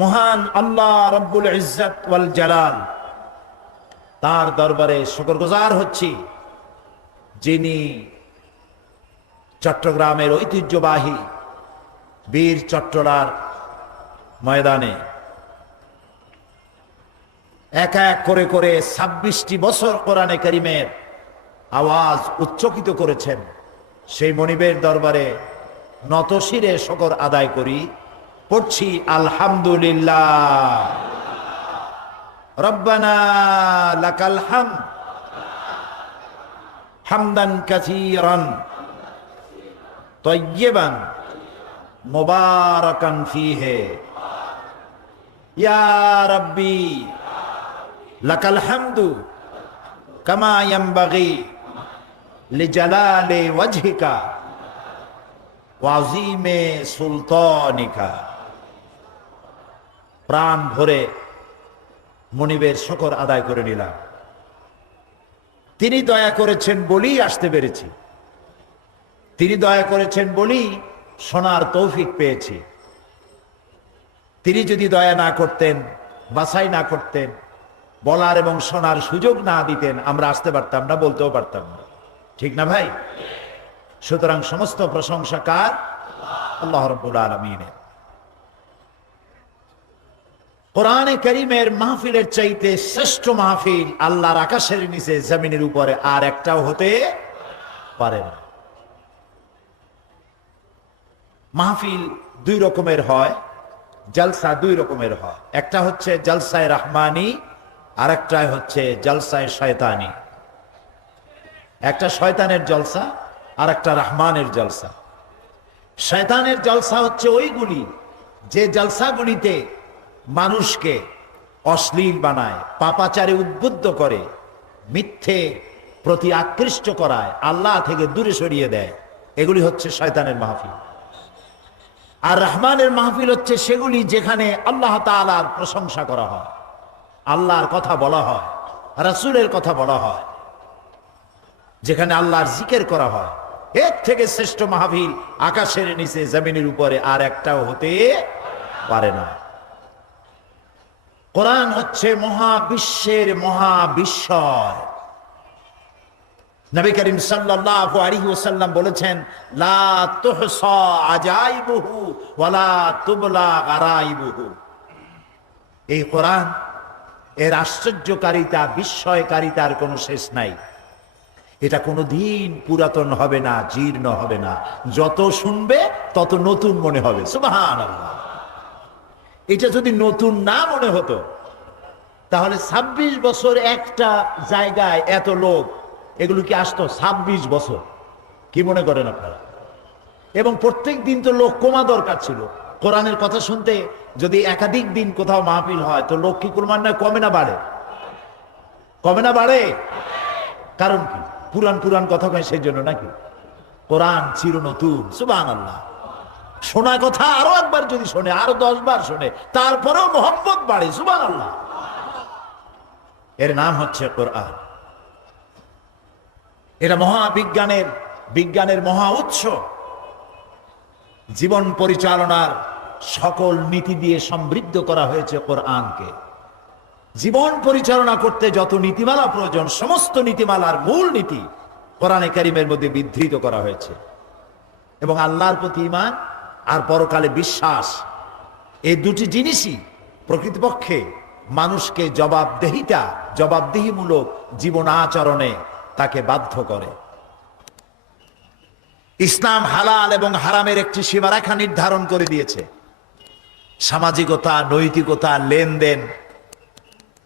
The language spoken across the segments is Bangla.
মহান আল্লাহ রব্বুল ইজ্জত ওয়াল জালাল। তার দরবারে শুকরগুজার হচ্ছি। যিনি চট্টগ্রামের ঐতিহ্যবাহী বীর চট্টলার ময়দানে এক এক করে করে ছাব্বিশটি বছর কোরআনে করিমের আওয়াজ উচ্চকিত করেছেন। সেই মনিবের দরবারে নতশিরে শকর আদায় করি। পড়ছি, আলহামদুলিল্লাহ। রব্বানা লাকাল হাম, হামদান কাসীরান, তয়্যিবান, মুবারাকান ফীহে। ইয়া রাব্বি, লাকাল হামদু কামা ইয়ানবাগি লিজালালি ওয়াজহিকা ওয়াজিমে সুলতানিকা। প্রাণ ভরে মনিবের শকর আদায় করে নিলাম। তিনি দয়া করেছেন বলেই আসতে পেরেছি। তিনি দয়া করেছেন বলেই শোনার তৌফিক পেয়েছি। তিনি যদি দয়া না করতেন, বাছাই না করতেন, বলার এবং শোনার সুযোগ না দিতেন, আমরা আসতে পারতাম না, বলতেও পারতাম না। ঠিক না ভাই? সুতরাং সমস্ত প্রশংসা কার? আল্লাহ রব্বুল আলমিনের। কোরআনে করিমের মাহফিলের চাইতে শ্রেষ্ঠ মাহফিল আল্লাহর আকাশের নিচে, জমিনের উপরে, আর একটাও হতে পারে না। মাহফিল দুই রকমের হয়, জলসা দুই রকমের হয়। একটা হচ্ছে জলসায় রহমানি আর একটা হচ্ছে জলসায় শয়তানি। একটা শয়তানের জলসা আর একটা রহমানের জলসা। শয়তানের জলসা হচ্ছে ওইগুলি, যে জলসাগুলিতে মানুষকে অশ্লীল বানায়, পাপাচারে উদ্বুদ্ধ করে, মিথ্যে প্রতি আকৃষ্ট করায়, আল্লাহ থেকে দূরে সরিয়ে দেয়। এগুলি হচ্ছে শয়তানের মাহফিল। আর রহমানের মাহফিল হচ্ছে সেগুলি যেখানে আল্লাহ তালার প্রশংসা করা হয়, আল্লাহর কথা বলা হয়, রাসুলের কথা বলা হয়, যেখানে আল্লাহর জিকের করা হয়। এর থেকে শ্রেষ্ঠ মাহফিল আকাশের নিচে, জমিনের উপরে, আর একটাও হতে পারে না। কোরআন হচ্ছে মহাবিশ্বের মহাবিশ্বয়। নবী করিম সাল্লাল্লাহু আলাইহি ওয়াসাল্লাম বলেছেন এই কোরআন এর আশ্চর্যকারিতা, বিস্ময়কারিতার কোনো শেষ নাই। এটা কোনো দিন পুরাতন হবে না, জীর্ণ হবে না। যত শুনবে, তত নতুন মনে হবে। সুবহানাল্লাহ। এটা যদি নতুন না মনে হতো, তাহলে ২৬ বছর একটা জায়গায় এত লোক, এগুলো কি আসতো ২৬ বছর? কি মনে করেন আপনারা? এবং প্রত্যেক দিন তো লোক কমা দরকার ছিল। কোরআনের কথা শুনতে যদি একাধিক দিন কোথাও মাহফিল হয়, তো লোক কি ক্রমান্বয়ে কমে না বাড়ে? কমে না বাড়ে? কারণ কি? পুরান পুরান কথা কয় সেই জন্য নাকি? কোরআন চির নতুন সুবাহ আল্লাহ শোনা কথা আরও একবার যদি শোনে, আরও দশ বার শোনে, তারপরেও মোহাম্মত বাড়ে সুবাহ আল্লাহ এর নাম হচ্ছে কোরআন। এটা মহাবিজ্ঞানের, বিজ্ঞানের মহা উৎস। জীবন পরিচালনার সকল নীতি দিয়ে সমৃদ্ধ করা হয়েছে কোরআনকে। জীবন পরিচালনা করতে যত নীতিমালা প্রয়োজন, সমস্ত নীতিমালার মূল নীতি কোরআনে কারিমের মধ্যে বিধৃত করা হয়েছে। এবং আল্লাহর প্রতি ইমান আর পরকালে বিশ্বাস। এই দুটি জিনিসই প্রকৃতপক্ষে মানুষকে জবাবদেহিতা, জবাবদিহিমূলক জীবন আচরণে তাকে বাধ্য করে। ইসলাম হালাল এবং হারামের একটি সীমারেখা নির্ধারণ করে দিয়েছে। সামাজিকতা, নৈতিকতা, লেনদেন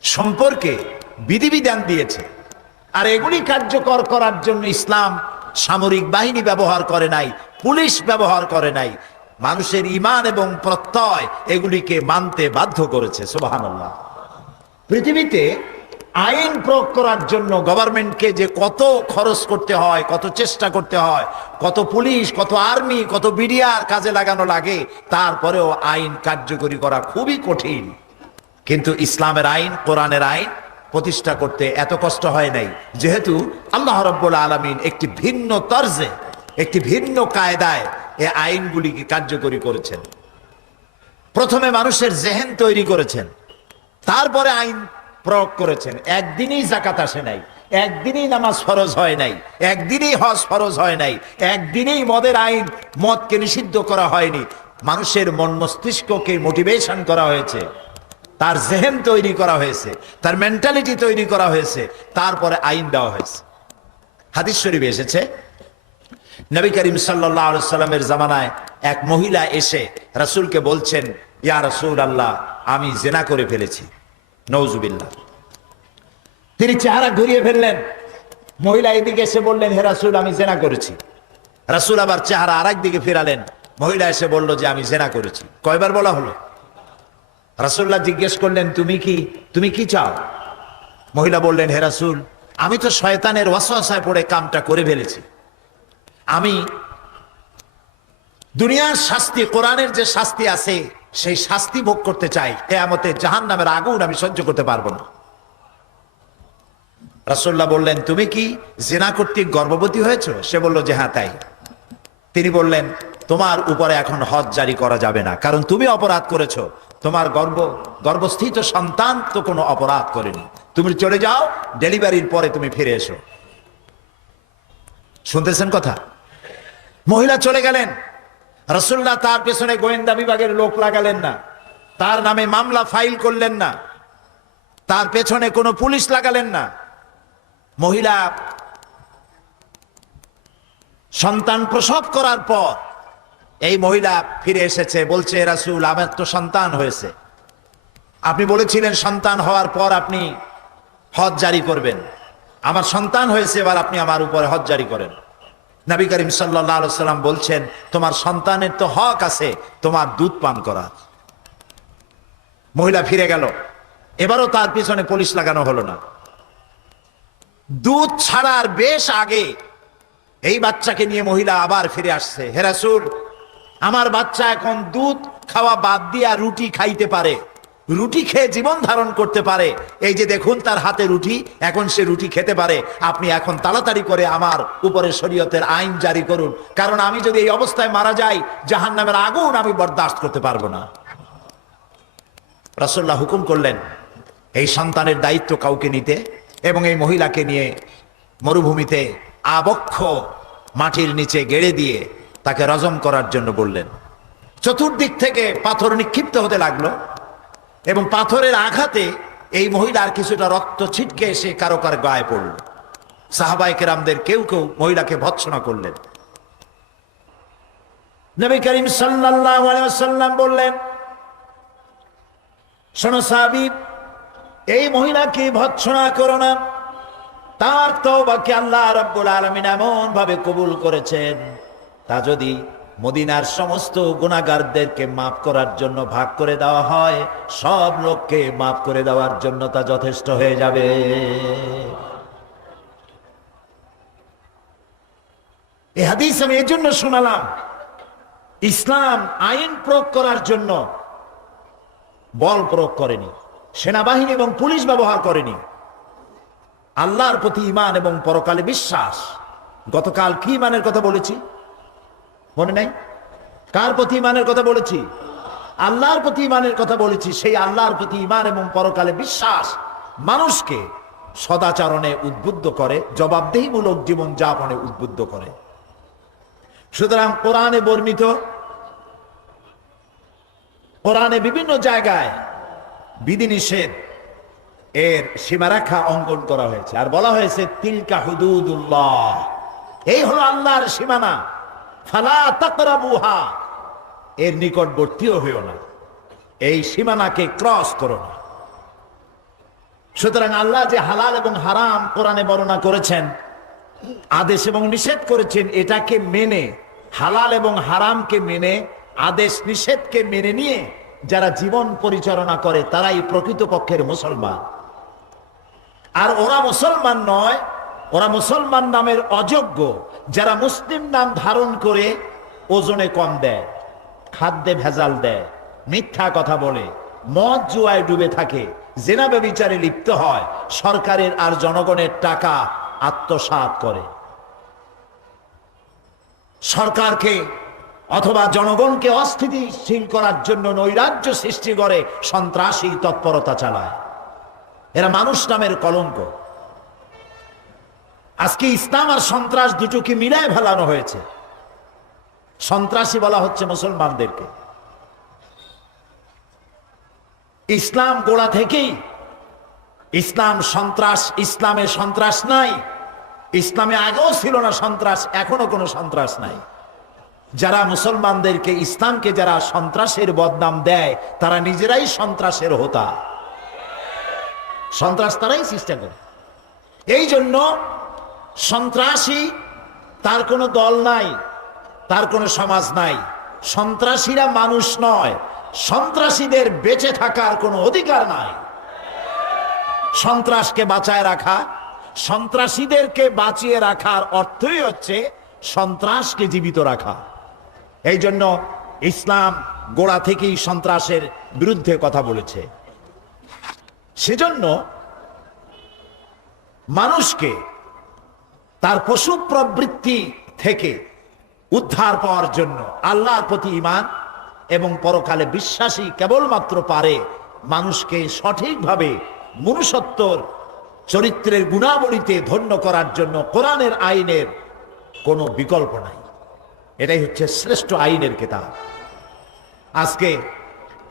সম্পর্কে বিধিবিধান দিয়েছে। আর এগুলি কার্যকর করার জন্য ইসলাম সামরিক বাহিনী ব্যবহার করে নাই, পুলিশ ব্যবহার করে নাই মানুষের ইমান এবং প্রত্যয় এগুলিকে মানতে বাধ্য করেছে, সুবহানাল্লাহ। পৃথিবীতে আইন প্রয়োগ করার জন্য গভর্নমেন্টকে যে কত খরচ করতে হয়, কত চেষ্টা করতে হয়, কত পুলিশ, কত আর্মি, কত বিডিআর কাজে লাগানো লাগে, তারপরেও আইন কার্যকরী করা খুবই কঠিন। কিন্তু ইসলামের আইন, কোরআনের আইন প্রতিষ্ঠা করতে এত কষ্ট হয় নাই। যেহেতু আল্লাহ রব্বুল আলমিন একটি ভিন্ন তর্জে, একটি ভিন্ন কায়দায় এ আইনগুলিকে কার্যকরী করেছেন? প্রথমে মানুষের জেহেন তৈরি করেছেন। তারপরে আইন প্রয়োগ করেছেন। একদিনই জাকাত আসে নাই, একদিনই নামাজ ফরজ হয় নাই, একদিনই হজ ফরজ হয় নাই, একদিনই মদের আইন, মদকে নিষিদ্ধ করা হয়নি। মানুষের মন মস্তিষ্ককে মোটিভেশন করা হয়েছে। তার জেহেন তৈরি করা হয়েছে, তার মেন্টালিটি তৈরি করা হয়েছে, তারপরে আইন দেওয়া হয়েছে। হাদিস শরীফে এসেছে নবী করিম সাল্লাহ সাল্লামের জামানায় এক মহিলা এসে রাসূলকে বলছেন, ইয়া রাসূল আল্লাহ আমি জেনা করে ফেলেছি। নৌজুবিল্লাহ তিনি চেহারা ঘুরিয়ে ফেললেন। মহিলা এদিকে এসে বললেন, হে রাসূল, আমি জেনা করেছি। রাসূল আবার চেহারা আরেক দিকে ফেরালেন। মহিলা এসে বলল যে, আমি জেনা করেছি। কয়বার বলা হলো? রাসূল্লাহ জিজ্ঞেস করলেন, তুমি কি তুমি কি চাও? মহিলা বললেন, হে রাসূল, আমি তো শয়তানের ওয়াসওয়াসায় পড়ে কামটা করে ফেলেছি। আমি দুনিয়ার শাস্তি, কোরআনের যে শাস্তি আছে, সেই শাস্তি ভোগ করতে চাই। কেয়ামতে জাহান নামের আগুন আমি সহ্য করতে পারব না। রাসোল্লাহ বললেন, তুমি কি জেনা কর্তৃক গর্ভবতী হয়েছ? সে বলল, যে হ্যাঁ তাই। তিনি বললেন, তোমার উপরে এখন হজ জারি করা যাবে না, কারণ তুমি অপরাধ করেছ। তোমার গর্ভ গর্ভস্থিত সন্তান তো কোনো অপরাধ করেনি। তুমি চলে যাও, ডেলিভারির পরে তুমি ফিরে এসো। শুনতেছেন কথা? মহিলা চলে গেলেন। রসুল্লাহ তার পেছনে গোয়েন্দা বিভাগের লোক লাগালেন না। তার নামে মামলা ফাইল করলেন না। তার পেছনে কোনো পুলিশ লাগালেন না। মহিলা সন্তান প্রসব করার পর এই মহিলা ফিরে এসেছে, বলছে রাসুল, আমার তো সন্তান হয়েছে। আপনি বলেছিলেন সন্তান হওয়ার পর আপনি হজ জারি করবেন। আমার সন্তান হয়েছে, এবার আপনি আমার উপরে হজ জারি করেন। নবী করিম সাল্লাহ সাল্লাম বলছেন, তোমার সন্তানের তো হক আছে, তোমার দুধ পান করা মহিলা ফিরে গেল। এবারও তার পিছনে পুলিশ লাগানো হলো না। দুধ ছাড়ার বেশ আগে এই বাচ্চাকে নিয়ে মহিলা আবার ফিরে আসছে। হেরাসুর আমার বাচ্চা এখন দুধ খাওয়া বাদ দিয়া রুটি খাইতে পারে। রুটি খেয়ে জীবন ধারণ করতে পারে। এই যে দেখুন, তার হাতে রুটি, এখন সে রুটি খেতে পারে। আপনি এখন তাড়াতাড়ি করে আমার উপরে শরীয়তের আইন জারি করুন। কারণ আমি যদি এই অবস্থায় মারা যাই জাহান নামের আগুন আমি বরদাস্ত করতে পারব না। রাসোল্লাহ হুকুম করলেন, এই সন্তানের দায়িত্ব কাউকে নিতে এবং এই মহিলাকে নিয়ে মরুভূমিতে আবক্ষ মাটির নিচে গেড়ে দিয়ে তাকে রজম করার জন্য বললেন। চতুর্দিক থেকে পাথর নিক্ষিপ্ত হতে লাগল। এবং পাথরের আঘাতে এই মহিলার কিছুটা রক্ত ছিটকে এসে কারও কার গায়ে পড়ল। সাহাবাই কেরামদের কেউ কেউ মহিলাকে ভৎসনা করলেন। নবী করিম সাল্লাম বললেন, শোনো সাহাবি, এই মহিলাকে ভৎসনা করো না। তার তো বাকি আল্লাহ রব্বুল আলমিন এমন ভাবে কবুল করেছেন, তা যদি মদিনার সমস্ত গুণাগারদেরকে মাফ করার জন্য ভাগ করে দেওয়া হয়। সব লোককে মাফ করে দেওয়ার জন্য তা যথেষ্ট হয়ে যাবে। এ হাদিস আমি এই জন্য শোনালাম। ইসলাম আইন প্রয়োগ করার জন্য বল প্রয়োগ করেনি। সেনাবাহিনী এবং পুলিশ ব্যবহার করেনি। আল্লাহর প্রতি ইমান এবং পরকালে বিশ্বাস। গতকাল কি ইমানের কথা বলেছি? মনে নাই? কার প্রতি ইমানের কথা বলেছি? আল্লাহর প্রতি ইমানের কথা বলেছি। সেই আল্লাহর প্রতি ইমান এবং পরকালে বিশ্বাস মানুষকে সদাচরণে উদ্বুদ্ধ করে, জবাবদেহিমূলক জীবন যাপনে উদ্বুদ্ধ করে। সুতরাং কোরআনে বর্ণিত, কোরআনে বিভিন্ন জায়গায় বিধিনিষেধ এর সীমারেখা অঙ্কন করা হয়েছে। আর বলা হয়েছে, তিলকা হুদুদুল্লাহ। এই হলো আল্লাহর সীমানা। ফালা এর নিকটবর্তীও হইও না। এই সীমানাকে ক্রস করো না। সুতরাং আল্লাহ যে হালাল এবং হারাম কোরআনে বর্ণনা করেছেন, আদেশ এবং নিষেধ করেছেন, এটাকে মেনে, হালাল এবং হারামকে মেনে, আদেশ, নিষেধকে মেনে নিয়ে যারা জীবন পরিচালনা করে, তারাই প্রকৃতপক্ষের মুসলমান। আর ওরা মুসলমান নয় ওরা মুসলমান নামের অযোগ্য, যারা মুসলিম নাম ধারণ করে ওজনে কম দেয়, খাদ্যে ভেজাল দেয়, মিথ্যা কথা বলে, মদ জুয়ায় ডুবে থাকে জেনাবে বিচারে লিপ্ত হয়, সরকারের আর জনগণের টাকা আত্মসাৎ করে। সরকারকে অথবা জনগণকে অস্থিতিশীল করার জন্য নৈরাজ্য সৃষ্টি করে সন্ত্রাসী তৎপরতা চালায়। এরা মানুষ নামের কলঙ্ক। আজকে ইসলাম আর সন্ত্রাস দুটোকে মিলায় ফেলানো হয়েছে। সন্ত্রাসী বলা হচ্ছে মুসলমানদেরকে। ইসলাম গোড়া থেকেই ইসলাম সন্ত্রাস, ইসলামে সন্ত্রাস নাই। ইসলামে আগেও ছিল না সন্ত্রাস এখনও কোনো সন্ত্রাস নাই। যারা মুসলমানদেরকে ইসলামকে যারা সন্ত্রাসের বদনাম দেয়, তারা নিজেরাই সন্ত্রাসের হোতা। সন্ত্রাস তারাই সৃষ্টি করে। এই জন্য সন্ত্রাসী, তার কোনো দল নাই, তার কোনো সমাজ নাই। সন্ত্রাসীরা মানুষ নয়, সন্ত্রাসীদের বেঁচে থাকার কোনো অধিকার নাই। সন্ত্রাসকে বাঁচায় রাখা, সন্ত্রাসীদেরকে বাঁচিয়ে রাখার অর্থই হচ্ছে সন্ত্রাসকে জীবিত রাখা। এই জন্য ইসলাম গোড়া থেকেই সন্ত্রাসের বিরুদ্ধে কথা বলেছে। সেজন্য মানুষকে তার পশু প্রবৃত্তি থেকে উদ্ধার পাওয়ার জন্য আল্লাহর প্রতি ইমান এবং পরকালে বিশ্বাসী কেবলমাত্র পারে মানুষকে সঠিকভাবে মনুষ্যত্বর চরিত্রের গুণাবলীতে ধন্য করার জন্য কোরআনের আইনের কোনো বিকল্প নাই। এটাই হচ্ছে শ্রেষ্ঠ আইনের কেতাব। আজকে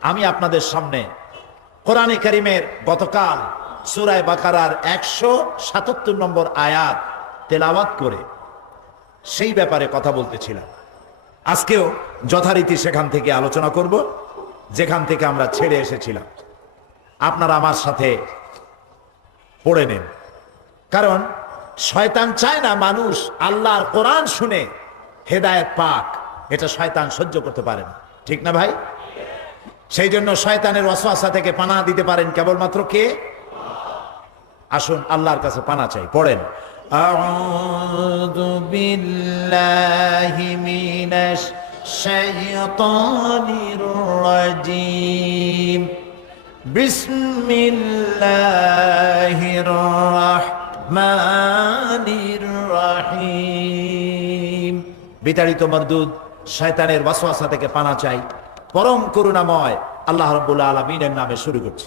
আমি আপনাদের সামনে কোরআনে করিমের গতকাল সুরায় বাকারার একশো সাতাত্তর নম্বর আয়াত তেলাওয়াত করে সেই ব্যাপারে কথা বলতেছিলাম। আজকেও যথারীতি সেখান থেকে আলোচনা করব, যেখান থেকে আমরা ছেড়ে এসেছিলাম। আপনারা আমার সাথে পড়ে নেন। কারণ শয়তান চায় না মানুষ আল্লাহর কোরআন শুনে হেদায়েত পাক, এটা শয়তান সহ্য করতে পারে না। ঠিক না ভাই? সেই জন্য শয়তানের ওয়াসওয়াসা থেকে পানা দিতে পারেন কেবলমাত্র কে? আসুন, আল্লাহর কাছে পানা চাই, পড়েন। أعوذ بالله من الشيطان الرجيم بسم الله الرحمن الرحيم বিতাড়িত মরদুদ শয়তানের ওয়াসওয়াসা থেকে পানা চাই পরম করুণাময় আল্লাহ রাব্বুল আলামিনের নামে শুরু করছি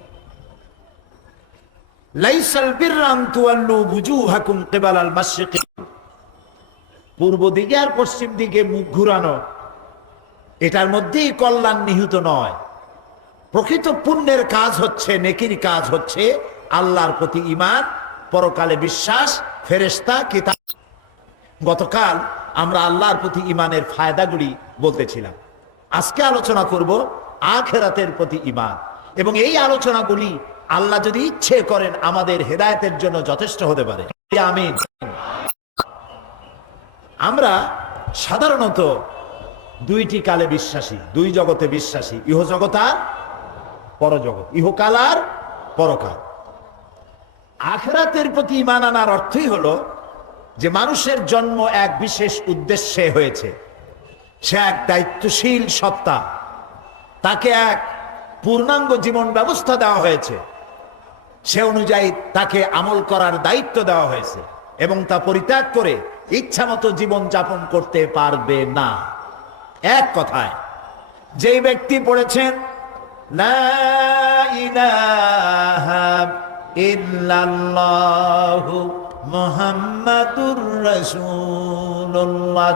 পূর্ব দিকে আর পশ্চিম দিকে মুখ ঘুরানো, এটার মধ্যেই কল্যাণ নিহিত নয়। প্রকৃত পুণ্যের কাজ হচ্ছে, নেকির কাজ হচ্ছে আল্লাহর প্রতি ইমান পরকালে বিশ্বাস, ফেরেশতা, কিতাব। গতকাল আমরা আল্লাহর প্রতি ইমানের ফায়দাগুলি বলতেছিলাম। আজকে আলোচনা করব আখেরাতের প্রতি ইমান এবং এই আলোচনাগুলি আল্লাহ যদি ইচ্ছে করেন আমাদের হেদায়েতের জন্য যথেষ্ট হতে পারে। আমিন। আমরা সাধারণত দুইটি কালে বিশ্বাসী, দুই জগতে বিশ্বাসী, ইহজগৎ আর পরজগৎ, ইহকাল আর পরকাল। আখরাতের প্রতি ইমান আনার অর্থই হলো যে মানুষের জন্ম এক বিশেষ উদ্দেশ্যে হয়েছে। সে এক দায়িত্বশীল সত্তা। তাকে এক পূর্ণাঙ্গ জীবন ব্যবস্থা দেওয়া হয়েছে। সে অনুযায়ী তাকে আমল করার দায়িত্ব দেওয়া হয়েছে এবং তা পরিত্যাগ করে ইচ্ছা মতো জীবন যাপন করতে পারবে না। এক কথায়, যেই ব্যক্তি পড়েছেন মুহাম্মাদুর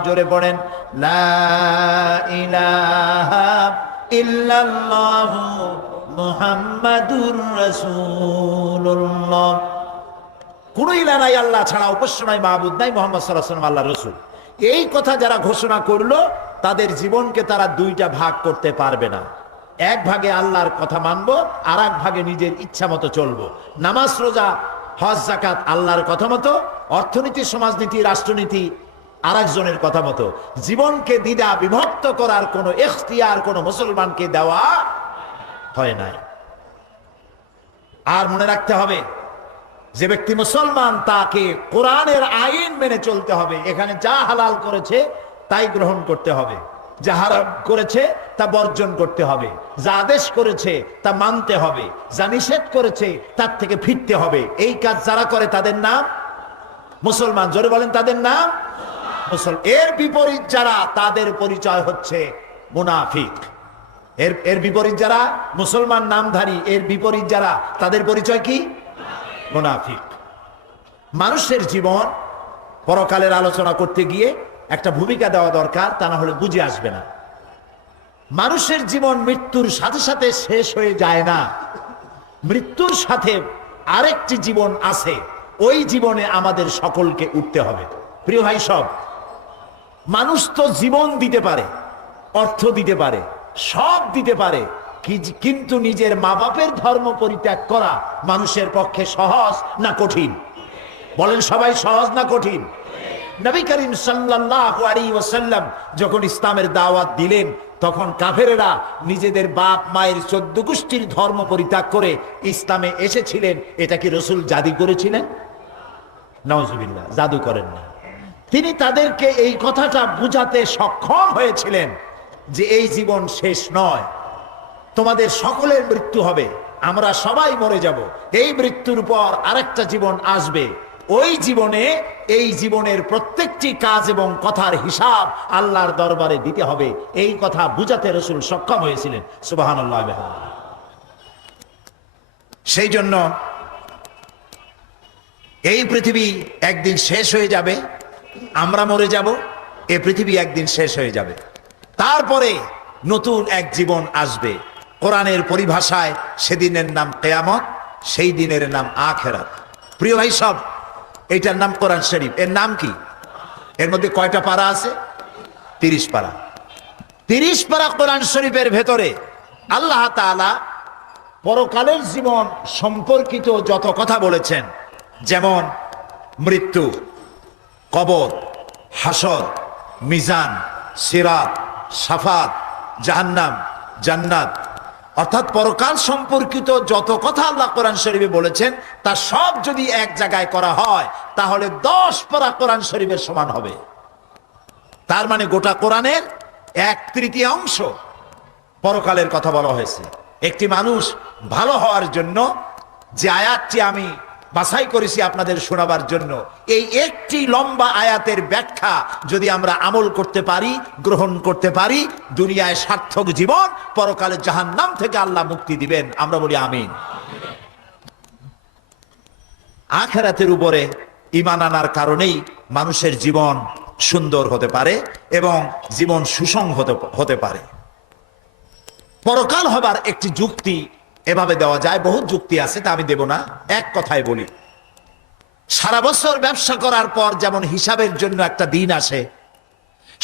জোরে পড়েন, লা মুহাম্মাদুর রাসূলুল্লাহ। কোন ইলা নাই আল্লাহ ছাড়া উপাস্য নাই মাহবুদ, নাই মোহাম্মদ সাল্লাহ আল্লাহ রসুল। এই কথা যারা ঘোষণা করল, তাদের জীবনকে তারা দুইটা ভাগ করতে পারবে না। এক ভাগে আল্লাহর কথা মানবো আর এক ভাগে নিজের ইচ্ছা মতো চলবো। নামাজ, রোজা, হজ জাকাত আল্লাহর কথা মতো, অর্থনীতি, সমাজনীতি, রাষ্ট্রনীতি আর একজনের কথা মতো। জীবনকে দ্বিধা বিভক্ত করার কোনো এখতিয়ার কোনো মুসলমানকে দেওয়া হয় নাই। আর মনে রাখতে হবে, যে ব্যক্তি মুসলমান, তাকে কোরআনের আইন মেনে চলতে হবে। এখানে যা হালাল করেছে, তাই গ্রহণ করতে হবে। যা হারাম করেছে, তা বর্জন করতে হবে। যা আদেশ করেছে, তা মানতে হবে। যা নিষেধ করেছে, তার থেকে ফিরতে হবে। এই কাজ যারা করে, তাদের নাম? মুসলমান। জোরে বলেন, তাদের নাম? মুসল এর বিপরীত যারা, তাদের পরিচয় হচ্ছে মুনাফিক। এর এর বিপরীত যারা? মুসলমান নামধারী, এর বিপরীত যারা? তাদের পরিচয় কি? মুনাফিক। মানুষের জীবন পরকালের আলোচনা করতে গিয়ে একটা ভূমিকা দেওয়া দরকার, তা না হলে বুঝে আসবে না। মানুষের জীবন মৃত্যুর সাথে সাথে শেষ হয়ে যায় না। মৃত্যুর সাথে আরেকটি জীবন আছে, ওই জীবনে আমাদের সকলকে উঠতে হবে। প্রিয় ভাই সব, মানুষ তো জীবন দিতে পারে, অর্থ দিতে পারে সব দিতে পারে। কিন্তু নিজের মা বাপের ধর্ম পরিত্যাগ করা মানুষের পক্ষে সহজ না কঠিন? বলেন সবাই, সহজ না কঠিন? নবী করিম সাল্লাল্লাহু আলাইহি ওয়াসাল্লাম যখন ইসলামের দাওয়াত দিলেন, তখন কাফেরেরা নিজেদের বাপ মায়ের চোদ্দ গোষ্ঠীর ধর্ম পরিত্যাগ করে ইসলামে এসেছিলেন। এটা কি রসুল জাদি করেছিলেন? নওজুবিল্লাহ জাদু করেন না তিনি তাদেরকে এই কথাটা বুঝাতে সক্ষম হয়েছিলেন। যে এই জীবন শেষ নয়। তোমাদের সকলের মৃত্যু হবে, আমরা সবাই মরে যাব। এই মৃত্যুর পর আরেকটা জীবন আসবে। ওই জীবনে, এই জীবনের প্রত্যেকটি কাজ এবং কথার হিসাব আল্লাহর দরবারে দিতে হবে। এই কথা বুঝাতে রসুল সক্ষম হয়েছিলেন। সুবাহান সেই জন্য এই পৃথিবী একদিন শেষ হয়ে যাবে, আমরা মরে যাব এই পৃথিবী একদিন শেষ হয়ে যাবে। তারপরে নতুন এক জীবন আসবে। কোরআনের পরিভাষায় সেদিনের নাম কেয়ামত, সেই দিনের নাম আখেরাত। প্রিয় ভাই সব, এইটার নাম কোরআন শরীফ। এর নাম কি? এর মধ্যে কয়টা পারা আছে? তিরিশ পারা। তিরিশ পারা কোরআন শরীফের ভেতরে আল্লাহ তাআলা পরকালের জীবন সম্পর্কিত যত কথা বলেছেন, যেমন মৃত্যু, কবর, হাসর, মিজান, সিরাত সাফাত, জাহান্নাম, জান্নাত। অর্থাৎ পরকাল সম্পর্কিত যত কথা আল্লাহ কোরআন শরীফে বলেছেন, তা সব যদি এক জায়গায় করা হয়, তাহলে দশ পারা কোরআন শরীফের সমান হবে। তার মানে গোটা কোরআনের এক তৃতীয় অংশ পরকালের কথা বলা হয়েছে। একটি মানুষ ভালো হওয়ার জন্য যে আয়াতটি আমি বাছাই করেছি আপনাদের শোনাবার জন্য। এই একটি লম্বা আয়াতের ব্যাখ্যা যদি আমরা আমল করতে পারি, গ্রহণ করতে পারি, দুনিয়ায় সার্থক জীবন, পরকালে জাহান্নাম থেকে আল্লাহ মুক্তি দিবেন। আমরা বলি আমিন। আখেরাতের উপরে ইমান আনার কারণেই মানুষের জীবন সুন্দর হতে পারে এবং জীবন সুসং হতে পারে। পরকাল হবার একটি যুক্তি এভাবে দেওয়া যায় বহু যুক্তি আছে, তা আমি দেব না, এক কথায় বলি। সারা বছর ব্যবসা করার পর যেমন হিসাবের জন্য একটা দিন আসে,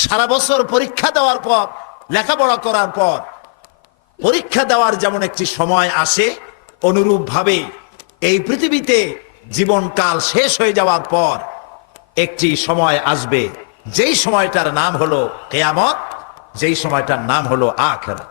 সারা বছর পরীক্ষা দেওয়ার পর, লেখাপড়া করার পর, পরীক্ষা দেওয়ার যেমন একটি সময় আসে অনুরূপ ভাবে এই পৃথিবীতে জীবনকাল শেষ হয়ে যাওয়ার পর একটি সময় আসবে। যেই সময়টার নাম হলো কেয়ামত, যেই সময়টার নাম হলো আখেরাত।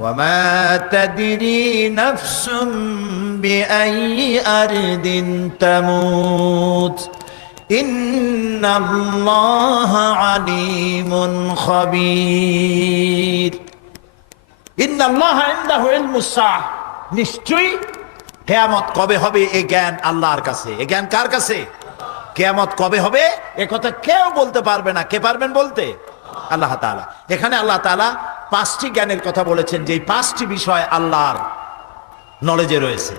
وما تدري نفس بأي أرض تموت إن الله عليم خبير ইন্নাল্লাহ ইনদাহু ইলমুস সাআহ নিশ্চয়ই কেয়ামত কবে হবে এই জ্ঞান আল্লাহর কাছে এই জ্ঞান কার কাছে কেয়ামত কবে হবে এ কথা কেউ বলতে পারবে না কে পারবেন বলতে আল্লাহ তাআলা। এখানে আল্লাহ তাআলা পাঁচটি জ্ঞানের কথা বলেছেন যে পাঁচটি বিষয় আল্লাহর নলেজে রয়েছে।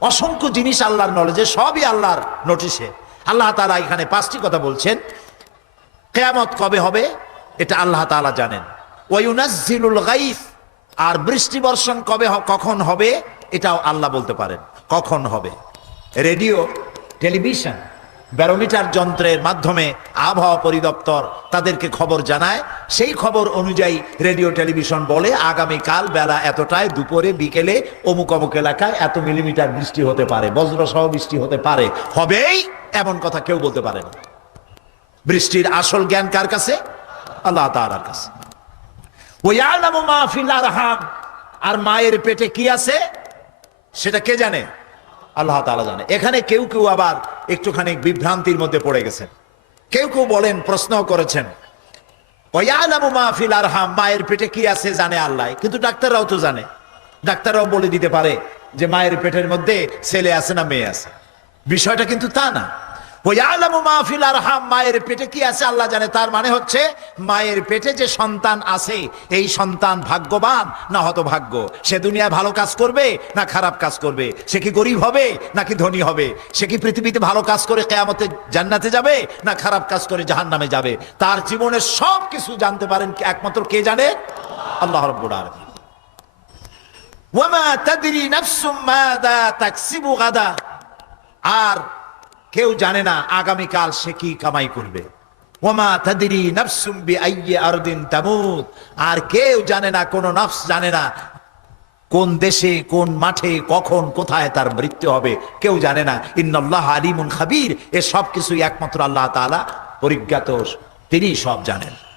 অসংখ্য জিনিস আল্লাহর নলেজে সবই আল্লাহর নোটিশে আল্লাহ তাআলা এখানে পাঁচটি কথা বলছেন। কেয়ামত কবে হবে? এটা আল্লাহ তাআলা জানেন। ওয়ায়ুনাজ্জিলুল গাইস আর বৃষ্টি বর্ষণ কবে কখন হবে? এটাও আল্লাহ বলতে পারেন। কখন হবে? Radio, television. ব্যারোমিটার যন্ত্রের মাধ্যমে আবহাওয়া পরিদপ্তর তাদেরকে খবর জানায়। সেই খবর অনুযায়ী রেডিও, টেলিভিশন বলে আগামীকাল বেলা এতটায় দুপুরে, বিকেলে অমুক অমুক এলাকায় এত মিলিমিটার বৃষ্টি হতে পারে, বজ্রসহ বৃষ্টি হতে পারে। হবেই এমন কথা কেউ বলতে পারে না। বৃষ্টির আসল জ্ঞান কার কাছে? আল্লাহ তাআলার কাছে। ওয়ালামু মা ফিল আরহাম। আর মায়ের পেটে কি আছে? সেটা কে জানে? আল্লাহ তালা জানে। এখানে কেউ কেউ আবার একটুখানি বিভ্রান্তির মধ্যে পড়ে গেছেন। কেউ কেউ বলেন প্রশ্ন করেছেন। মায়ের পেটে কি আছে জানে আল্লাহ। কিন্তু ডাক্তাররাও তো জানে। ডাক্তাররাও বলে দিতে পারে যে, মায়ের পেটের মধ্যে ছেলে আছে না মেয়ে আছে। বিষয়টা কিন্তু তা না। মায়ের পেটে কি আছে আল্লাহ জানে? তার মানে হচ্ছে মায়ের পেটে যে সন্তান আছে, এই সন্তান ভাগ্যবান না হতভাগ্য? সে দুনিয়ায় ভালো কাজ করবে না খারাপ কাজ করবে? সে কি গরিব হবে নাকি ধনী হবে? সে কি পৃথিবীতে ভালো কাজ করে কেয়ামতে জান্নাতে যাবে না খারাপ কাজ করে জাহান্নামে যাবে? তার জীবনের সব কিছু জানতে পারেন একমাত্র কে জানে? আল্লাহ রব্বুল আলামিন। ওয়ামা তাদরি নাফসুম মাযা তাকসিবু গাদা। আর কেউ জানে না আগামীকাল সে কি কামাই করবে। ওমা তাদরি আর কেউ জানে না, কোন নফস জানে না কোন দেশে, কোন মাঠে, কখন, কোথায় তার মৃত্যু হবে। কেউ জানে না। ইন্নল্লাহ আলিমুন খাবির। এ সব কিছুই একমাত্র আল্লাহ তালা পরিজ্ঞাত। তিনি সব জানেন।